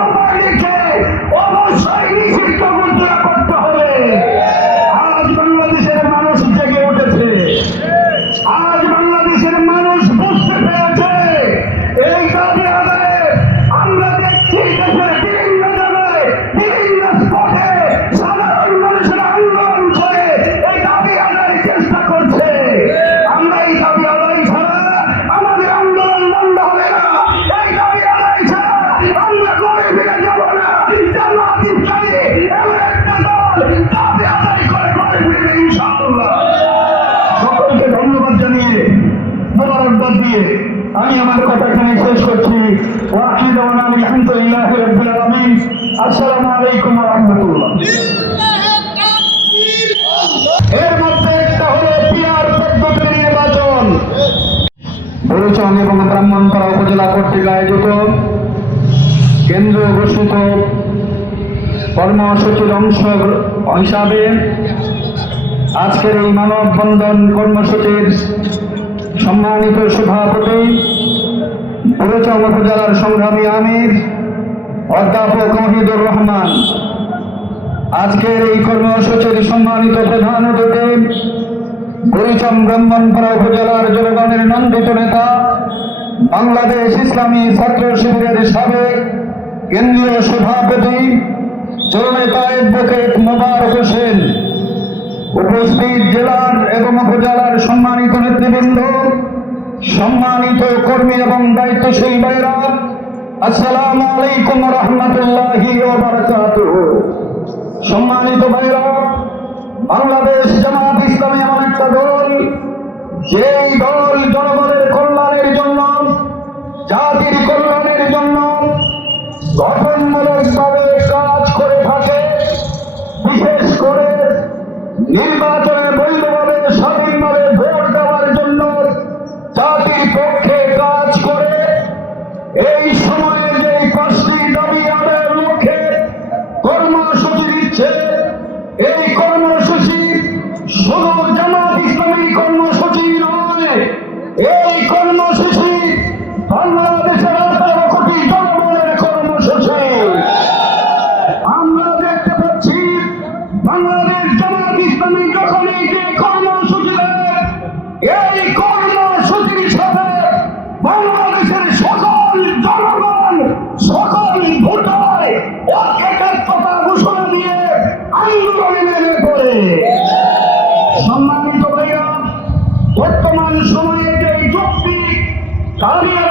Somebody go! আমি আমার কথা এখানে শেষ করছি। আলহামদুলিল্লাহ আলাইকুম এবং ব্রাহ্মণপাড়া উপজেলা কর্তৃক আয়োজিত কেন্দ্র ঘোষিত কর্মসূচির অংশ হিসাবে আজকের এই মানববন্ধন কর্মসূচির সম্মানিত সভাপতি পুরচম উপজেলার সংগ্রামী আমির, অধ্যাপক মহিদুর রহমান। আজকের এই কর্মসূচির সম্মানিত প্রধান অতিথি পরিচম ব্রাহ্মণপাড়া উপজেলার জনগণের নন্দিত নেতা, বাংলাদেশ ইসলামী ছাত্র শিবিরের সাবেক কেন্দ্রীয় সভাপতি, জননেতা অ্যাডভোকেট মোবারক হোসেন। উপস্থিত জেলার এবং উপজেলার সম্মানিত নেতৃবৃন্দ, সম্মানিত কর্মী এবং দায়িত্বশীল ভাইরা আসসালামু আলাইকুম রহমতুল্লাহি সম্মানিত ভাইরা বাংলাদেশ জামাত ইসলামী এমন একটা দল, যেই নির্বাচন காவியா